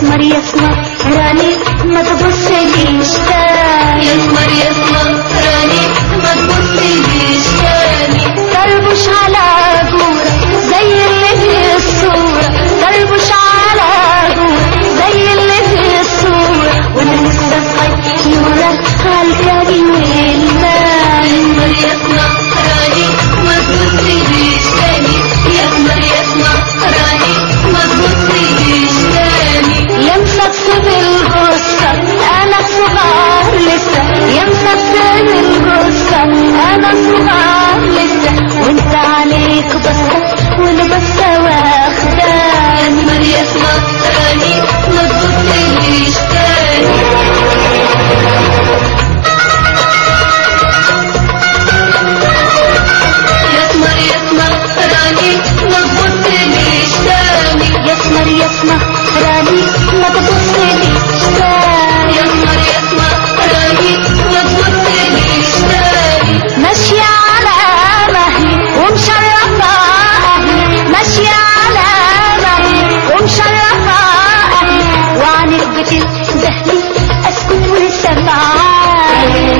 يسمر يسمر راني ما تبصليش تاني، يسمر يسمر راني ما تبصليش تاني. طربش على جورة زي اللي في الصورة، طربش على جورة زي اللي في الصورة، وانا لسه صغيرة عالكاري والماي. يسمر يسمر راني ما تبصليش تاني، يسمر يسمر راني ما تبصليش تاني. يا مسبسب الجثة انا صغار لسه، يا مسبسب الجثة انا صغار لسه، وانت عليك بصة وانا بصة واخداني. يسمر يسمر راني ما تبصليش تاني. يسمر يسمر راني ما تبصليش تاني، يسمر يسمر راني ما تبصليش تاني. يسمر يسمر راني ما تبصليش تاني. ماشية على مهلي ومشرفة أهلي، ماشية على مهلي ومشرفة أهلي، وعنك بتندهلي أسكت وسمعاني.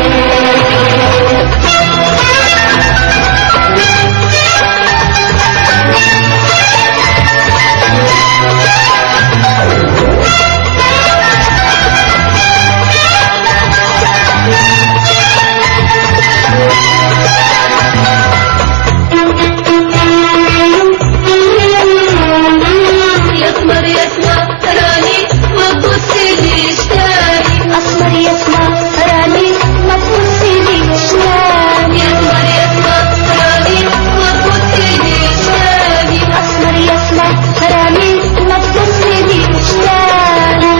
يسمر يسمر راني ما تبصليش تاني، أسمر يسمر راني ما تبصليش تاني، يسمر يسمر راني ما تبصليش تاني. أسمر يسمر راني ما تبصليش تاني.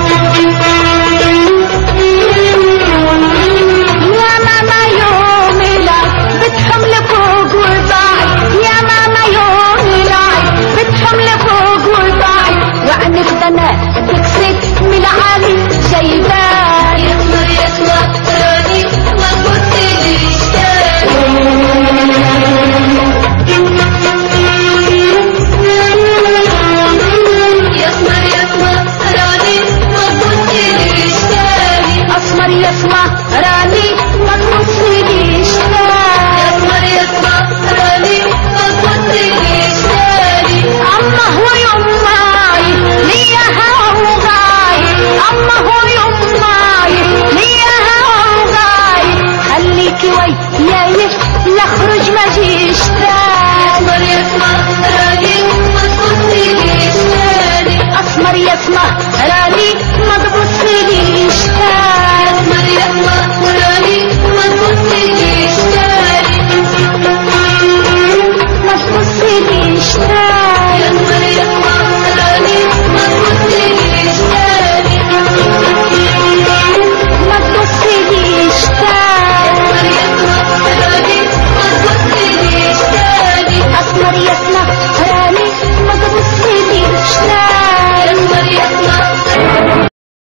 يا ماما يوم العيد بتحمل فوق وبعيد، يا ماما يوم العيد بتحمل فوق وبعيد، وعنك بنات تكسد من العالي جايبة